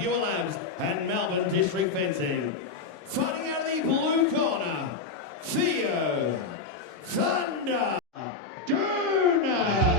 Pure Labs and Melbourne District Fencing. Fighting out of the blue corner, Theo Thunder Dounias.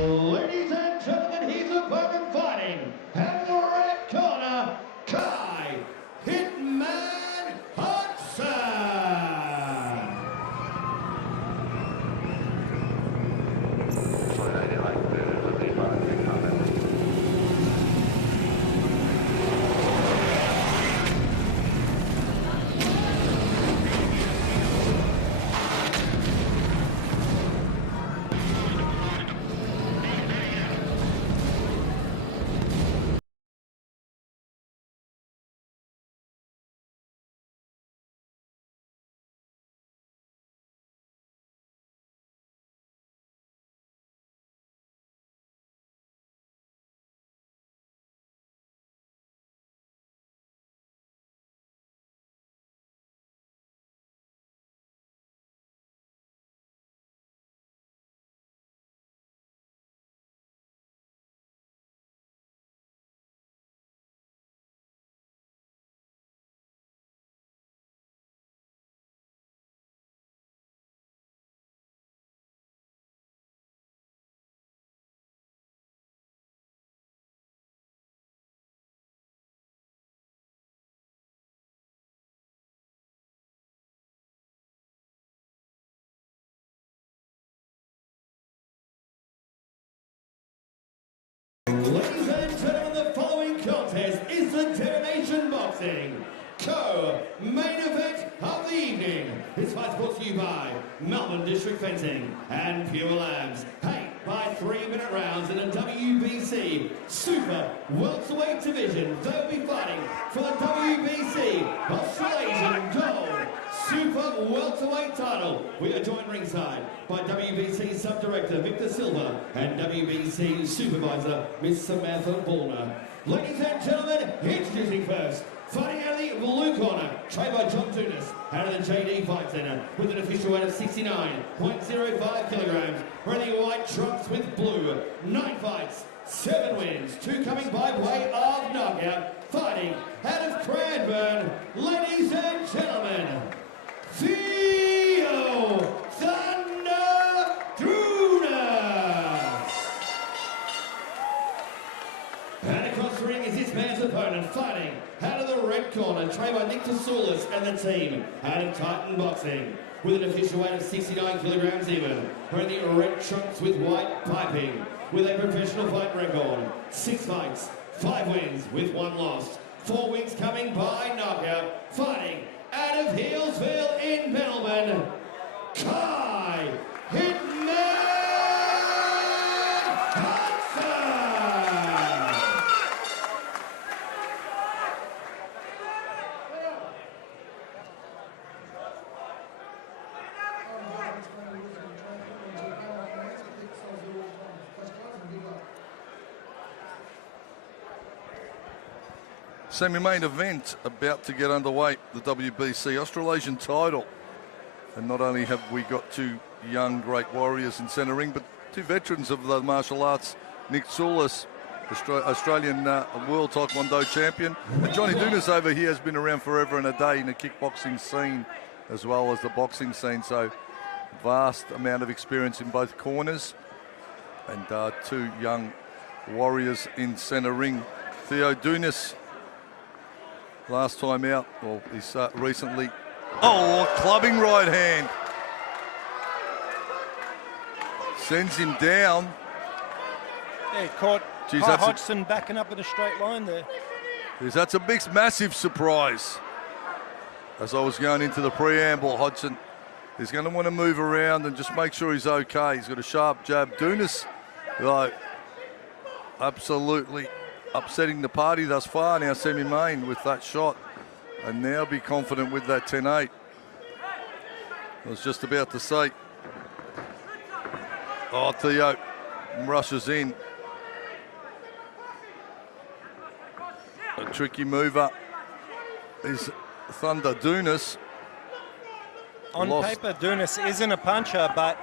Ladies and gentlemen, he's opponent fighting at the red corner, Kai Hitman Hodgson. Ladies and gentlemen, the following contest is the Dounias Boxing co-main event of the evening. This fight's brought to you by Melbourne District Fencing and Pure Labs. 8 by 3-minute rounds in a WBC Super Welterweight division. They'll be fighting for the WBC Australasian Gold Super Welterweight title. We are joined ringside by WBC Sub-Director Victor Silva and WBC Supervisor Miss Samantha Bullner. Ladies and gentlemen, introducing first, fighting out of the blue corner, trained by Dounias out of the JD Fight Centre with an official weight of 69.05 kilograms. Wearing the white trunks with blue, 9 fights, 7 wins, 2 coming by way of knockout. Fighting out of Cranbourne, ladies and gentlemen, Theo Thunder Dounias. And across the ring is this man's opponent, fighting out of the red corner, trained by Nick Tasoulis and the team out of Titan Boxing with an official weight of 69 kilograms even. Wearing the red trunks with white piping with a professional fight record. 6 fights, 5 wins with 1 loss. 4 wins coming by knockout. Fighting out of Healesville in Melbourne, Kai Hitman Hodgson. Semi-main event about to get underway, the WBC Australasian title. And not only have we got 2 young great warriors in centre ring, but 2 veterans of the martial arts, Nick Tasoulis, Australian World Taekwondo champion, and Johnny Dounias over here has been around forever and a day in the kickboxing scene as well as the boxing scene, so vast amount of experience in both corners, and 2 young warriors in centre ring. Theo Dounias, last time out, well, he's recently, clubbing right hand. Sends him down. Yeah, he caught Geez, Hodgson backing up in a straight line there. That's a big, massive surprise. As I was going into the preamble, Hodgson is going to want to move around and just make sure he's okay. He's got a sharp jab. Dounias, though, absolutely upsetting the party thus far, now semi-main with that shot. And now be confident with that 10-8. I was just about to say. Oh, Theo rushes in. A tricky mover is Thunder Dounias. On paper, Dounias isn't a puncher, but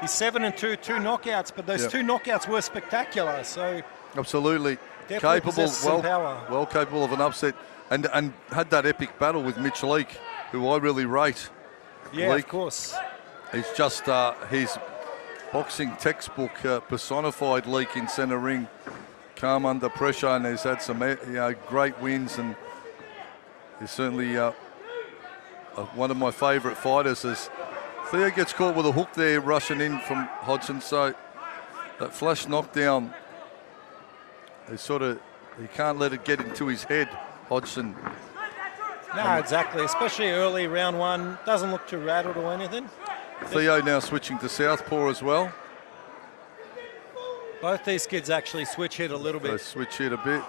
he's 7-2, 2 knockouts. But those 2 knockouts were spectacular. So absolutely capable, well capable of an upset, and had that epic battle with Mitch Leake, who I really rate. Yeah, Leake, of course. He's just his boxing textbook personified. Leake in centre ring, calm under pressure, and he's had some great wins, and he's certainly one of my favourite fighters. As Theo gets caught with a hook there, rushing in from Hodgson, so that flash knockdown, he can't let it get into his head, Hodgson. No, exactly, especially early, round one. Doesn't look too rattled or anything. Theo now switching to southpaw as well. Both these kids actually switch hit a little bit. They switch hit a bit.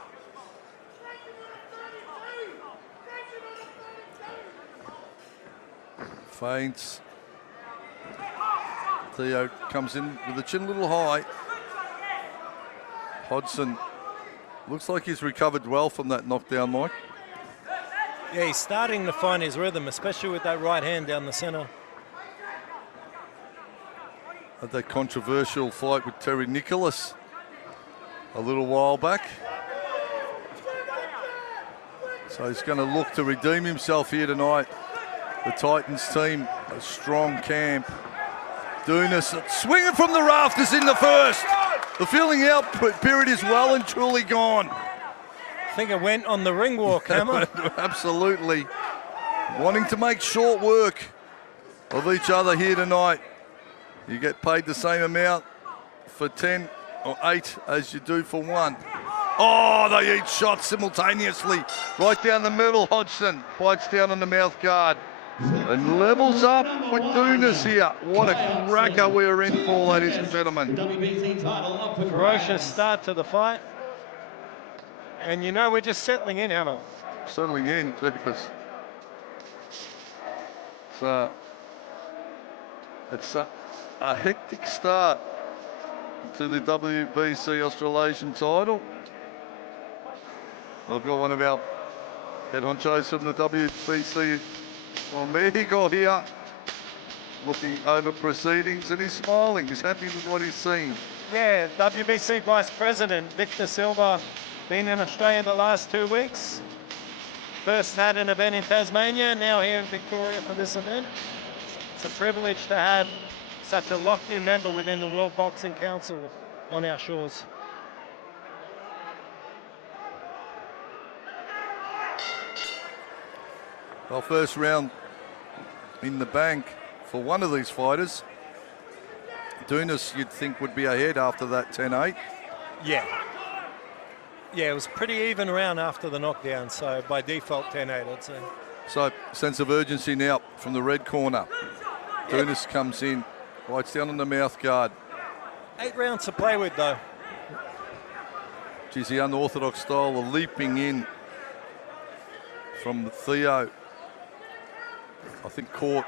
Feints. Theo comes in with the chin a little high. Hodgson looks like he's recovered well from that knockdown, Mike. Yeah, he's starting to find his rhythm, especially with that right hand down the centre. Had that controversial fight with Terry Nicholas a little while back. So he's going to look to redeem himself here tonight. The Titans team, a strong camp. Dounias swinging from the rafters in the first. The filling out period is well and truly gone. I think it went on the ring walk, Hammer. Absolutely. Wanting to make short work of each other here tonight. You get paid the same amount for 10 or 8 as you do for 1. Oh, they each shot simultaneously. Right down the middle, Hodgson bites down on the mouth guard. And levels up with Dounias here. What a cracker we're in for, ladies and gentlemen. WBC title up for ferocious start to the fight. And you know, we're just settling in, Hammer. Settling in, because it's a hectic start to the WBC Australasian title. I've got one of our head honchos from the WBC on Mexico here, looking over proceedings, and he's smiling. He's happy with what he's seen. Yeah, WBC Vice President Victor Silva been in Australia the last 2 weeks. First had an event in Tasmania, now here in Victoria for this event. It's a privilege to have such a locked-in member within the World Boxing Council on our shores. Well, first round in the bank for one of these fighters. Dounias, you'd think, would be ahead after that 10-8. Yeah. Yeah, it was pretty even round after the knockdown, so by default 10-8, I'd say. So, sense of urgency now from the red corner. Dounias comes in, bites down on the mouth guard. 8 rounds to play with, though. Geez, the unorthodox style of leaping in from Theo. I think caught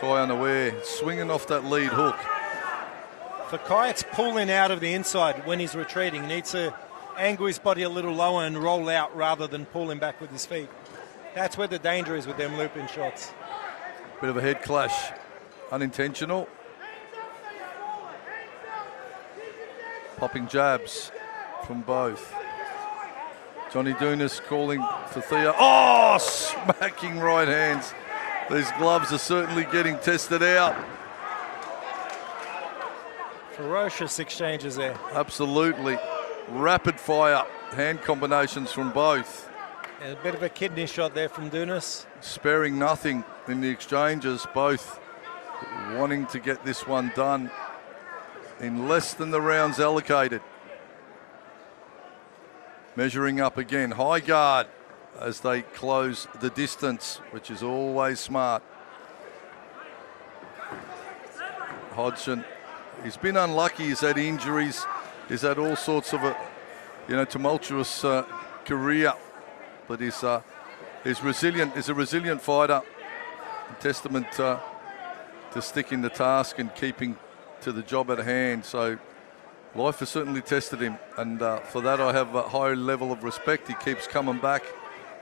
Kai unaware, swinging off that lead hook. For Kai, it's pulling out of the inside when he's retreating. He needs to angle his body a little lower and roll out rather than pulling back with his feet. That's where the danger is with them looping shots. Bit of a head clash, unintentional. Popping jabs from both. Johnny Dounias calling for Theo. Oh, smacking right hands. These gloves are certainly getting tested out. Ferocious exchanges there. Absolutely. Rapid fire hand combinations from both. And a bit of a kidney shot there from Dounias. Sparing nothing in the exchanges, both wanting to get this one done. in less than the rounds allocated. Measuring up again, high guard as they close the distance, which is always smart. Hodgson, he's been unlucky. He's had injuries. He's had all sorts of tumultuous career, but he's resilient. He's a resilient fighter. A testament to sticking the task and keeping to the job at hand. So life has certainly tested him, and for that I have a high level of respect. He keeps coming back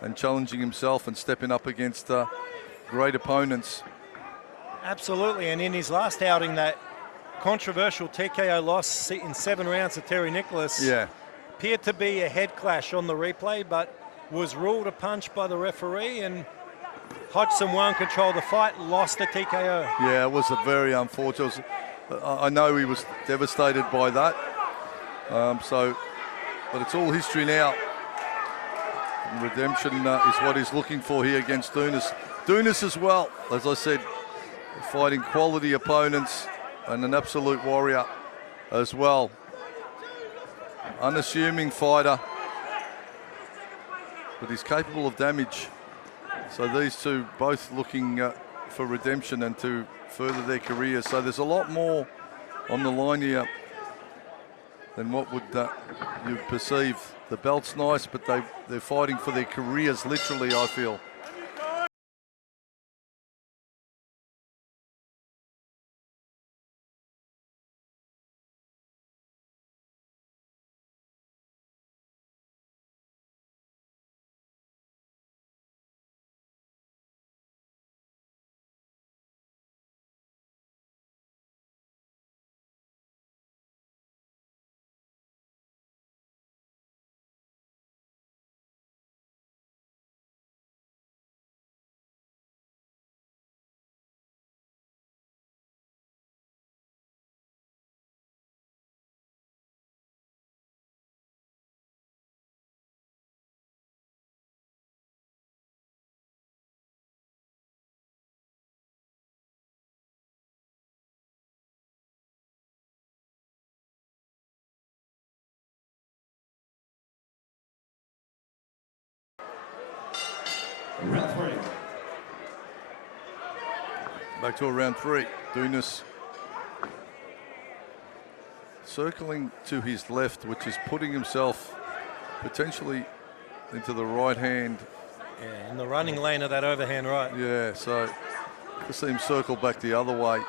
and challenging himself and stepping up against great opponents. Absolutely, and in his last outing, that controversial TKO loss in 7 rounds to Terry Nicholas appeared to be a head clash on the replay, but was ruled a punch by the referee, and Hodgson won control of the fight, lost the TKO. Yeah, it was a very unfortunate. I know he was devastated by that. But it's all history now. And redemption is what he's looking for here against Dounias. Dounias as well, as I said, fighting quality opponents and an absolute warrior as well. Unassuming fighter, but he's capable of damage. So these two both looking for redemption and to further their careers. So there's a lot more on the line here than what would you perceive. The belt's nice, but they're fighting for their careers, literally, I feel. Round 3. Back to round 3. Dounias circling to his left, which is putting himself potentially into the right hand. Yeah, in the running lane of that overhand right. Yeah, so just see him circle back the other way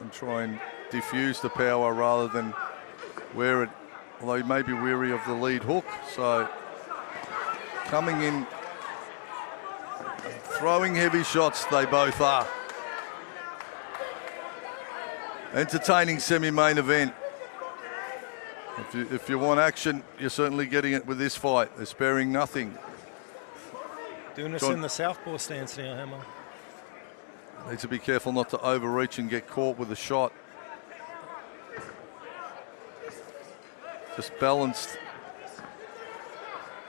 and try and diffuse the power rather than wear it, although he may be weary of the lead hook. So coming in, throwing heavy shots, they both are. Entertaining semi-main event. If you want action, you're certainly getting it with this fight. They're sparing nothing. Dounias in the southpaw stance now, Hammer. Needs to be careful not to overreach and get caught with a shot. Just balanced.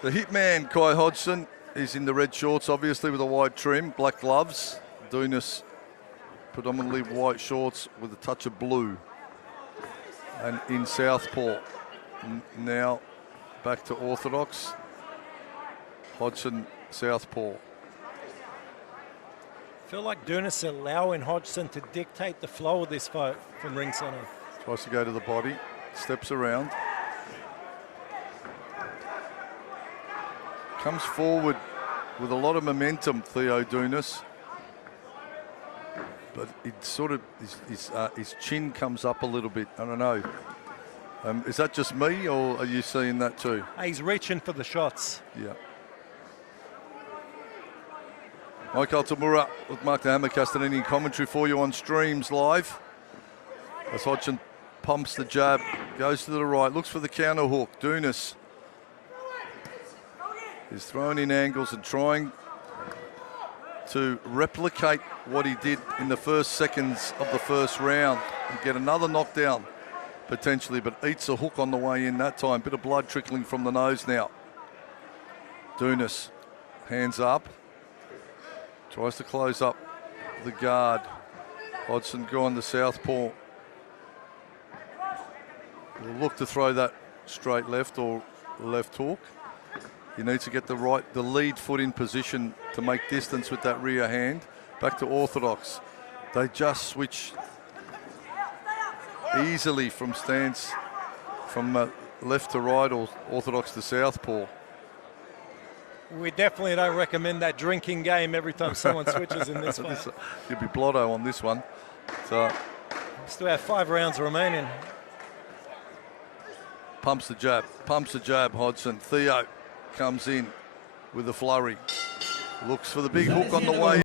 The hitman, Kai Hodgson, is in the red shorts, obviously, with a white trim, black gloves. Dounias, predominantly white shorts with a touch of blue. And in southpaw. Now back to orthodox. Hodgson, southpaw. I feel like Dounias allowing Hodgson to dictate the flow of this fight from ring center. Tries to go to the body, steps around. Comes forward with a lot of momentum, Theo Dounias. But it sort of, his chin comes up a little bit. I don't know. Is that just me, or are you seeing that too? He's reaching for the shots. Yeah. Michael Tamura with Mark the Hammer Castellini commentary for you on streams live. As Hodgson pumps the jab, goes to the right, looks for the counter hook. Dounias is throwing in angles and trying to replicate what he did in the first seconds of the first round and get another knockdown potentially, but eats a hook on the way in that time. Bit of blood trickling from the nose now. Dounias, hands up, tries to close up the guard. Hodgson going to southpaw. He'll look to throw that straight left or left hook. He needs to get the lead foot in position to make distance with that rear hand. Back to orthodox. They just switch easily from stance from left to right or orthodox to southpaw. We definitely don't recommend that drinking game every time someone switches in this fight. You'll be blotto on this one. So still have 5 rounds remaining. pumps the jab, Hodgson. Theo comes in with a flurry. Looks for the big hook on the way.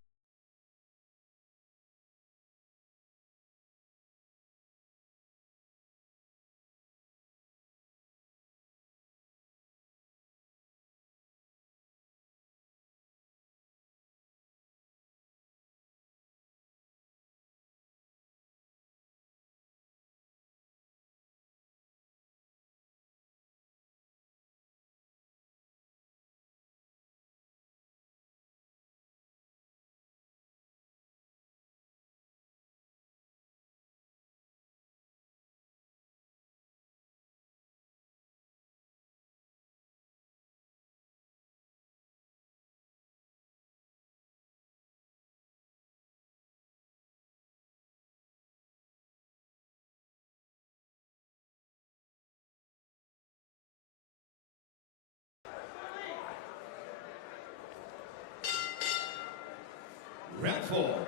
Round 4.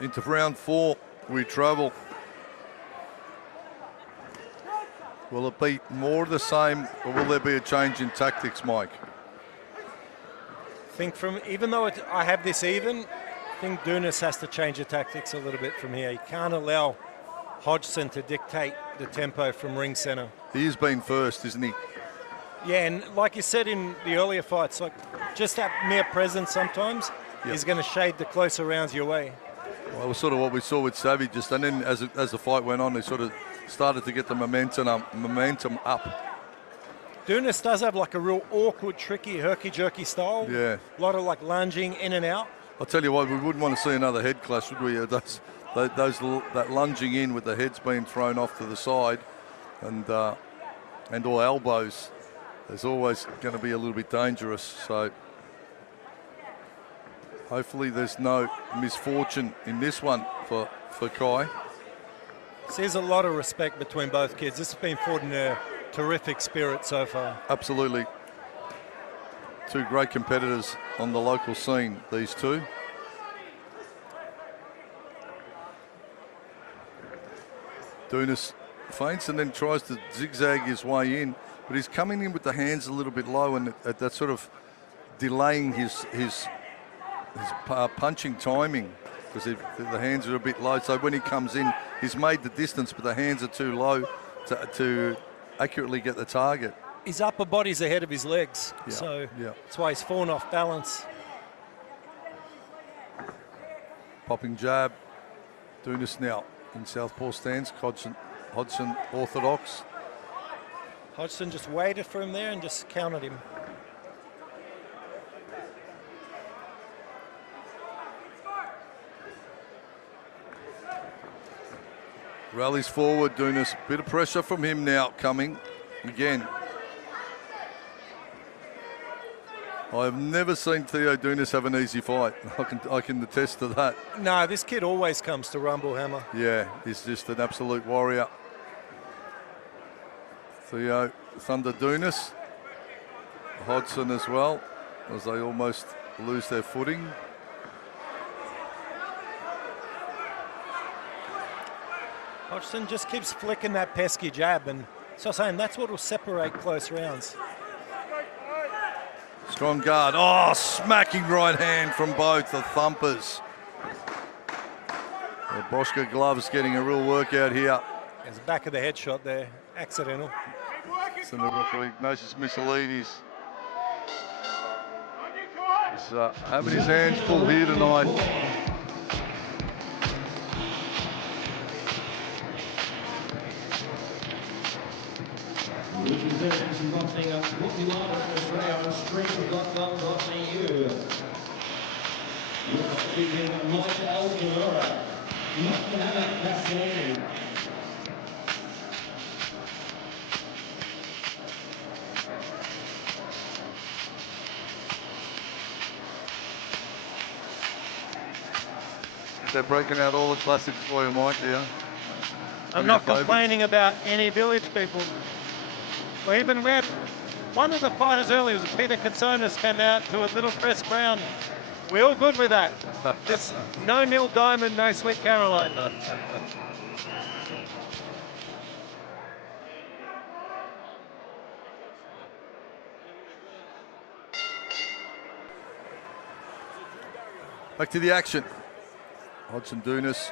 Into round 4 we travel. Will it be more of the same, or will there be a change in tactics, Mike? I think even though I have this even, I think Dounias has to change the tactics a little bit from here. He can't allow Hodgson to dictate the tempo from ring center. He has been first, isn't he? Yeah, and like you said in the earlier fights, like just that mere presence sometimes is going to shade the closer rounds your way. Well, it was sort of what we saw with Savage, just and then as the fight went on, they sort of started to get the momentum up. Dounias does have like a real awkward, tricky, herky-jerky style. Yeah. A lot of like lunging in and out. I'll tell you what, we wouldn't want to see another head clash, would we? That lunging in with the heads being thrown off to the side, and all elbows, is always going to be a little bit dangerous. So hopefully there's no misfortune in this one for Kai. There's a lot of respect between both kids. This has been fought in a terrific spirit so far. Absolutely. Two great competitors on the local scene, these two. Dounias feints and then tries to zigzag his way in, but he's coming in with the hands a little bit low, and that's sort of delaying his punching timing, because the hands are a bit low. So when he comes in, he's made the distance, but the hands are too low to accurately get the target. His upper body's ahead of his legs, so that's why he's fallen off balance. Popping jab. Dounias now in southpaw stance. Hodgson orthodox. Hodgson just waited for him there and just countered him. Rallies forward, Dounias. Bit of pressure from him now coming again. I've never seen Theo Dounias have an easy fight. I can attest to that. No, this kid always comes to rumble hammer. Yeah, he's just an absolute warrior. Theo Thunder Dounias. Hodgson as well, as they almost lose their footing. Hodgson just keeps flicking that pesky jab, and so I'm saying that's what will separate close rounds. Strong guard. Oh, smacking right hand from both the thumpers. The Boschke gloves getting a real workout here. There's the back of the head shot there, accidental. So the referee, Ignatius Missilidis, is having his hands full here tonight. International boxing of Australia on stream.com.au. Mike Alcalora, Mohammed Hussein. They're breaking out all the classics for you, Mike. Yeah. I'm not complaining about any village people. We even had one of the fighters earlier, was Peter Katsonis, came out to a little press ground. We're all good with that. Just no Neil Diamond, no Sweet Caroline. Back to the action. Hodgson, Dounias.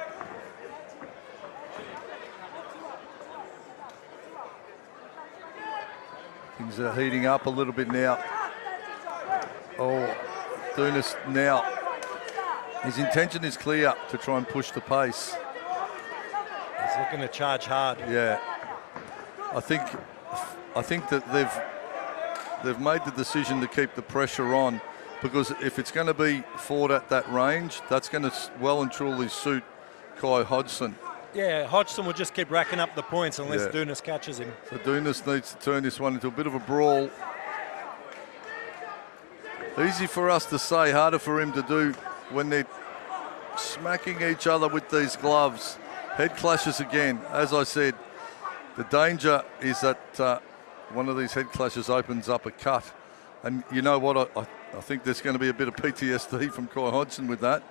Things are heating up a little bit now. Oh, Dounias now. His intention is clear to try and push the pace. He's looking to charge hard. Yeah. I think that they've made the decision to keep the pressure on, because if it's going to be fought at that range, that's going to well and truly suit Kai Hodgson. Yeah, Hodgson will just keep racking up the points unless Dounias catches him. So Dounias needs to turn this one into a bit of a brawl. Easy for us to say, harder for him to do when they're smacking each other with these gloves. Head clashes again. As I said, the danger is that one of these head clashes opens up a cut. And you know what? I think there's going to be a bit of PTSD from Kai Hodgson with that.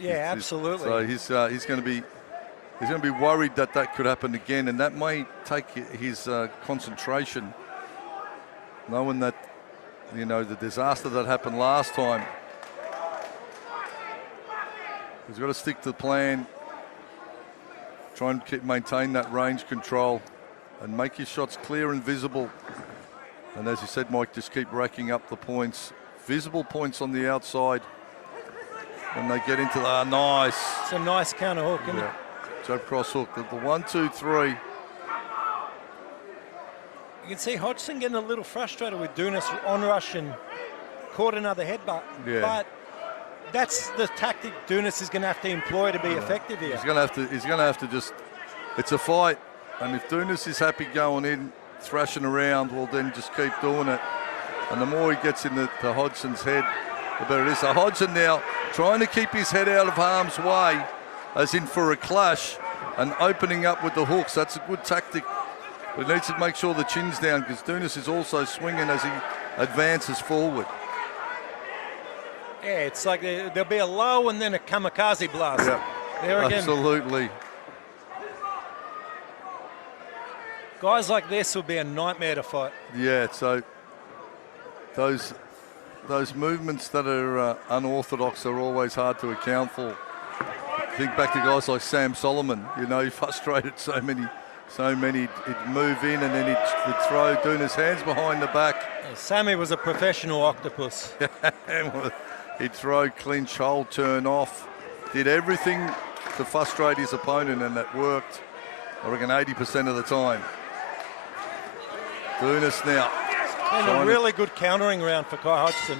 Yeah, absolutely. So he's going to be worried that could happen again, and that may take his concentration, knowing that, you know, the disaster that happened last time. He's got to stick to the plan, try and maintain that range control, and make his shots clear and visible. And as you said, Mike, just keep racking up the points. Visible points on the outside when they get into the nice. It's a nice counter hook, isn't it? Jab cross hook. The 1, 2, 3. You can see Hodgson getting a little frustrated with Dounias on rush and caught another headbutt. Yeah. But that's the tactic Dounias is going to have to employ to be effective here. He's going to have to just. It's a fight, and if Dounias is happy going in, thrashing around, well then just keep doing it. And the more he gets in the Hodgson's head, the better it is. So Hodgson now trying to keep his head out of harm's way, as in for a clash, and opening up with the hooks. That's a good tactic. But he needs to make sure the chin's down, because Dounias is also swinging as he advances forward. Yeah, it's like there'll be a low and then a kamikaze blast. Yeah, there again. Absolutely. Guys like this will be a nightmare to fight. Yeah, so those movements that are unorthodox are always hard to account for. Think back to guys like Sam Solomon. You know, he frustrated so many. He'd move in and then he'd throw Dounias' hands behind the back. Sammy was a professional octopus. He'd throw, clinch, hold, turn off. Did everything to frustrate his opponent, and that worked, I reckon, 80% of the time. Dounias now. And a really good countering round for Kai Hodgson.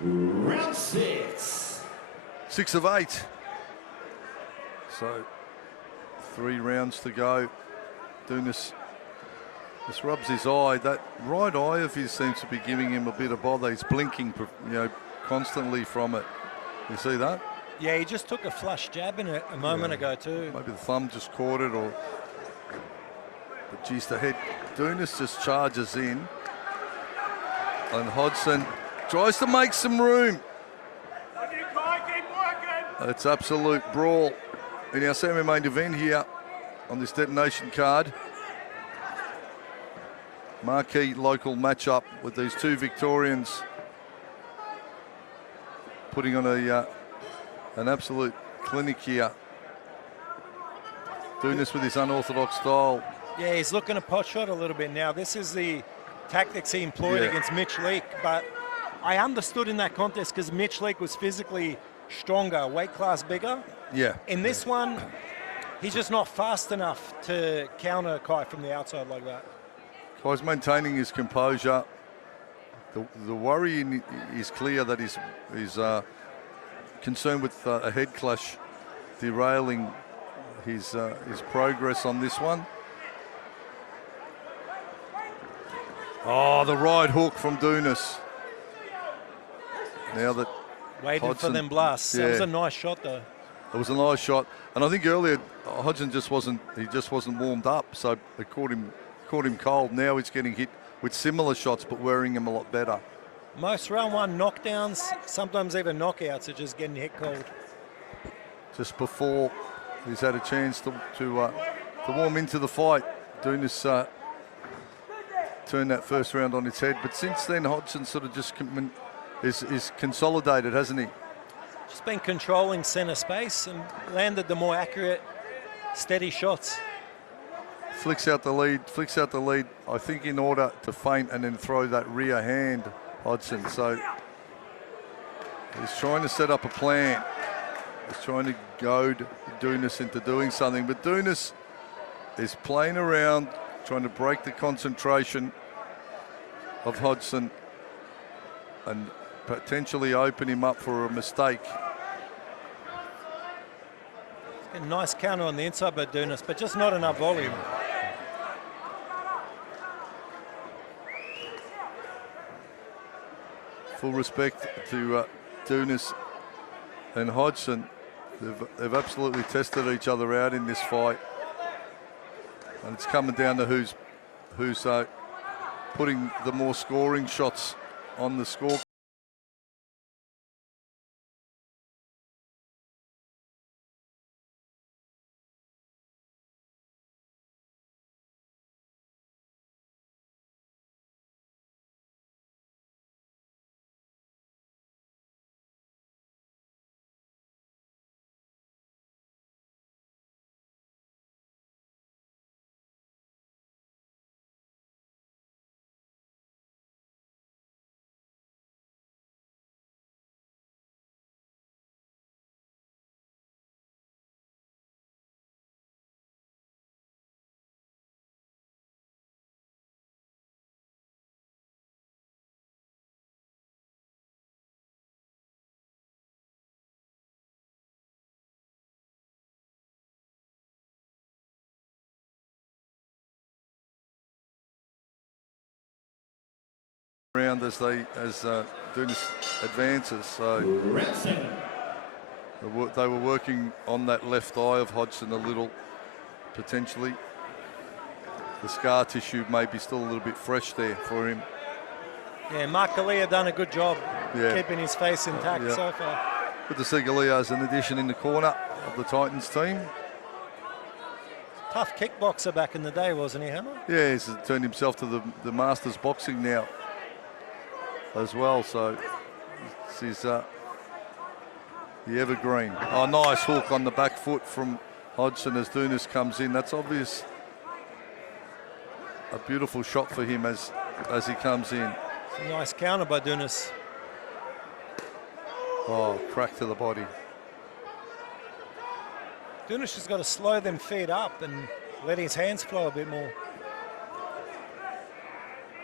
Round 6. 6 of 8. So 3 rounds to go. Dounias just rubs his eye. That right eye of his seems to be giving him a bit of bother. He's blinking, you know, constantly from it. You see that? Yeah, he just took a flush jab in it a moment ago too. Maybe the thumb just caught it, or. But geez, the head. Dounias just charges in, and Hodgson tries to make some room. It's absolute brawl in our semi-main event here on this detonation card. Marquee local matchup with these two Victorians putting on an absolute clinic here. Dounias with his unorthodox style. Yeah, he's looking to pot shot a little bit now. This is the tactics he employed against Mitch Leake, but I understood in that contest because Mitch Leake was physically stronger, weight class bigger. Yeah. In this one, he's just not fast enough to counter Kai from the outside like that. Kai's maintaining his composure. The worry is clear that he's concerned with a head clash derailing his progress on this one. Oh, the right hook from Dounias. Now that waiting Hodgson, for them blasts. That was a nice shot, though. It was a nice shot, and I think earlier Hodgson just wasn't warmed up, so it caught him cold. Now he's getting hit with similar shots, but wearing him a lot better. Most round one knockdowns, sometimes even knockouts, are just getting hit cold. Just before he's had a chance to warm into the fight, Dounias turned that first round on its head. But since then, Hodgson sort of just is consolidated, hasn't he? Just been controlling centre space and landed the more accurate, steady shots. Flicks out the lead, I think in order to feint and then throw that rear hand, Hodgson. So he's trying to set up a plan. He's trying to goad Dounias into doing something. But Dounias is playing around, trying to break the concentration of Hodgson and potentially open him up for a mistake. A nice counter on the inside by Dounias, but just not enough volume. Full respect to Dounias and Hodgson. They've absolutely tested each other out in this fight, and it's coming down to who's putting the more scoring shots on the score. Round as Dounias advances, so they were working on that left eye of Hodgson a little, potentially. The scar tissue may be still a little bit fresh there for him. Yeah, Mark Galea done a good job keeping his face intact so far. Good to see Galea as an addition in the corner of the Titans team. Tough kickboxer back in the day, wasn't he, Hammer? Yeah, he's turned himself to the Masters boxing now as well, so this is the evergreen. Oh, nice hook on the back foot from Hodgson as Dounias comes in. That's obvious. A beautiful shot for him as he comes in. It's a nice counter by Dounias. Oh, crack to the body. Dounias has got to slow them feet up and let his hands flow a bit more.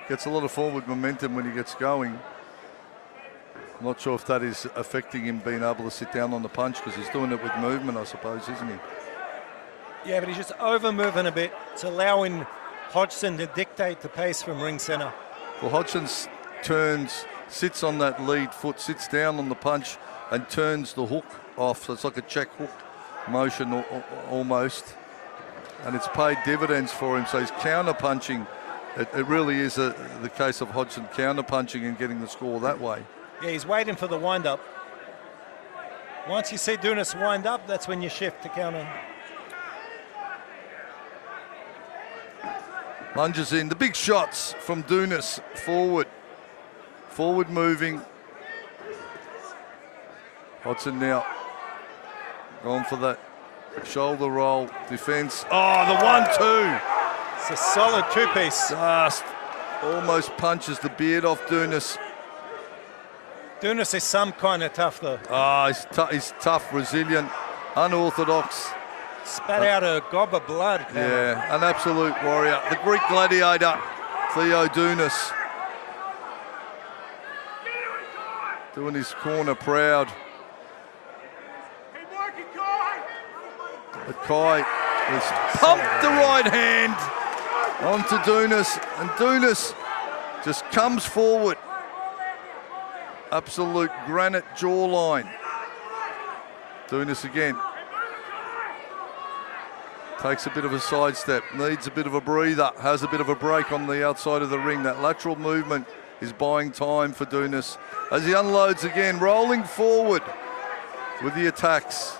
Gets a lot of forward momentum when he gets going. I'm not sure if that is affecting him being able to sit down on the punch, because he's doing it with movement, I suppose, isn't he? Yeah, but he's just over-moving a bit. It's allowing Hodgson to dictate the pace from ring centre. Well, Hodgson sits on that lead foot, sits down on the punch and turns the hook off. So it's like a check hook motion almost. And it's paid dividends for him. So he's counter-punching. It really is the case of Hodgson counter-punching and getting the score that way. Yeah, he's waiting for the wind-up. Once you see Dounias wind up, that's when you shift to counter. Lunges in. The big shots from Dounias forward. Forward moving. Hodgson now going for that shoulder roll. Defence. Oh, the 1-2. It's a solid two-piece. Just almost punches the beard off Dounias. Dounias is some kind of tough, though. He's tough, resilient, unorthodox. Spat out a gob of blood. Yeah, an absolute warrior. The Greek gladiator, Theo Dounias. Doing his corner proud. But Kai has pumped the right hand onto Dounias, and Dounias just comes forward. Absolute granite jawline. Dounias again. Takes a bit of a sidestep, needs a bit of a breather, has a bit of a break on the outside of the ring. That lateral movement is buying time for Dounias as he unloads again, rolling forward with the attacks.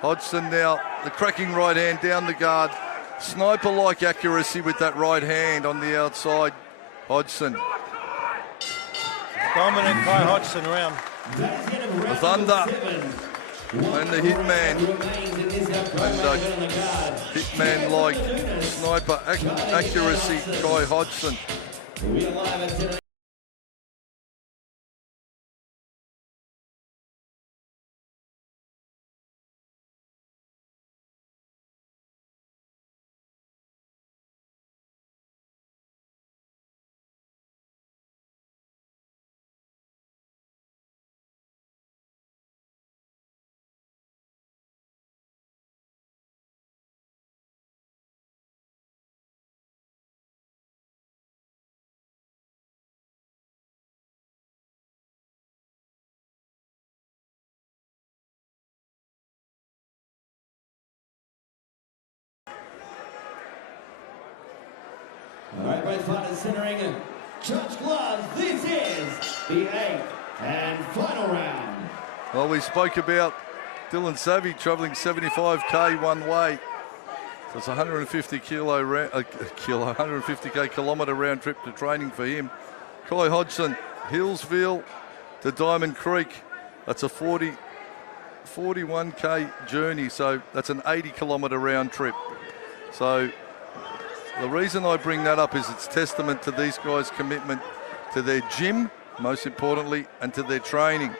Hodgson now, the cracking right hand down the guard. Sniper-like accuracy with that right hand on the outside. Hodgson. Dominant Kai Hodgson around. The Thunder and the Hitman. And Hitman-like sniper accuracy, Kai Hodgson. All right, both fighters centering. Judge gloves, this is the 8th and final round. Well, we spoke about Dylan Savvy travelling 75k one way. So it's 150 kilometre round trip to training for him. Kai Hodgson, Hillsville to Diamond Creek. That's a 41k journey, so that's an 80 kilometre round trip. So the reason I bring that up is it's testament to these guys' commitment to their gym, most importantly, and to their training.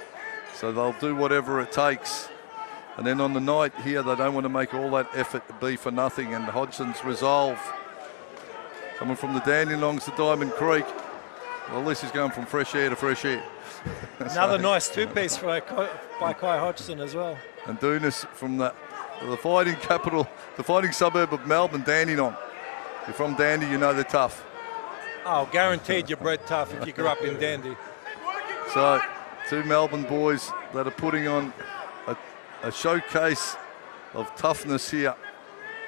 So they'll do whatever it takes. And then on the night here, they don't want to make all that effort to be for nothing. And Hodgson's resolve, coming from the Dandenongs to Diamond Creek, well, at least he's going from fresh air to fresh air. Another nice two-piece by Kai Hodgson as well. And Dounias from the fighting capital, the fighting suburb of Melbourne, Dandenong. If you're from Dandy, you know they're tough. Oh, guaranteed you're bred tough if you grew up in Dandy. So, two Melbourne boys that are putting on a showcase of toughness here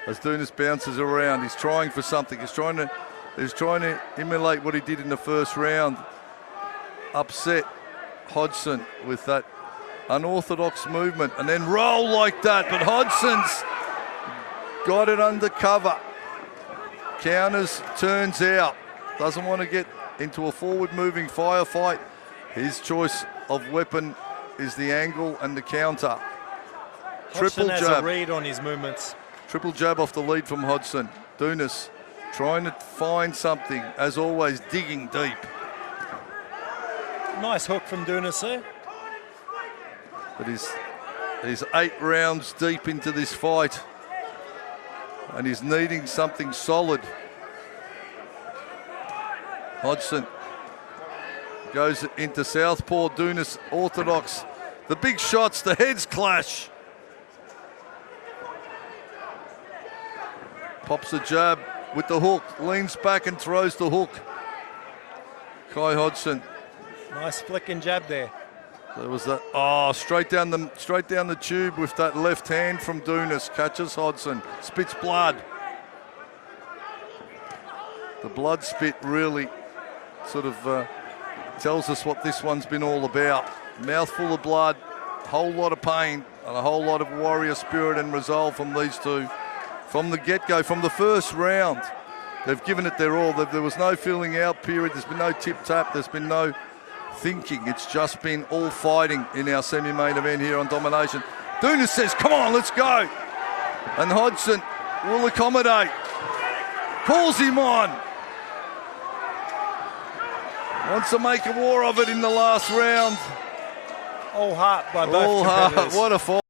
as Dounias bounces around. He's trying for something. He's trying to emulate what he did in the first round. Upset Hodgson with that unorthodox movement and then roll like that. But Hodgson's got it under cover. Counters, turns out, doesn't want to get into a forward-moving firefight. His choice of weapon is the angle and the counter. Hodgson Triple has jab. a read on his movements. Triple jab off the lead from Hodgson. Dounias trying to find something, as always, digging deep. Nice hook from Dounias there. But he's 8 rounds deep into this fight. And he's needing something solid. Hodgson goes into southpaw. Dounias orthodox. The big shots, the heads clash. Pops a jab with the hook, leans back and throws the hook. Kai Hodgson. Nice flick and jab there. There was that, straight down the tube with that left hand from Dounias. Catches Hodgson, spits blood. The blood spit really sort of tells us what this one's been all about. Mouthful of blood, whole lot of pain, and a whole lot of warrior spirit and resolve from these two. From the get-go, from the first round, they've given it their all. There was no feeling out period. There's been no tip-tap. There's been no thinking. It's just been all fighting in our semi-main event here on Domination. Dounias says, come on, let's go. And Hodgson will accommodate. Calls him on. Wants to make a war of it in the last round. All heart by both all heart. competitors. What a fight.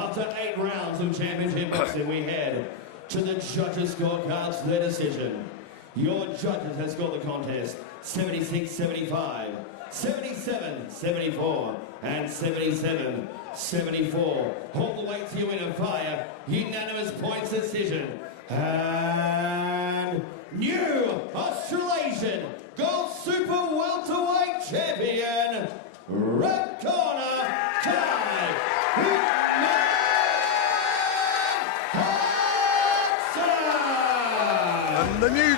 After 8 rounds of championship boxing, we head to the judges' scorecards, their decision. Your judges have scored the contest 76-75, 77-74, and 77-74. All the way to your winner via unanimous points decision. And new Australasian Gold Super Welterweight Champion, red corner, And the new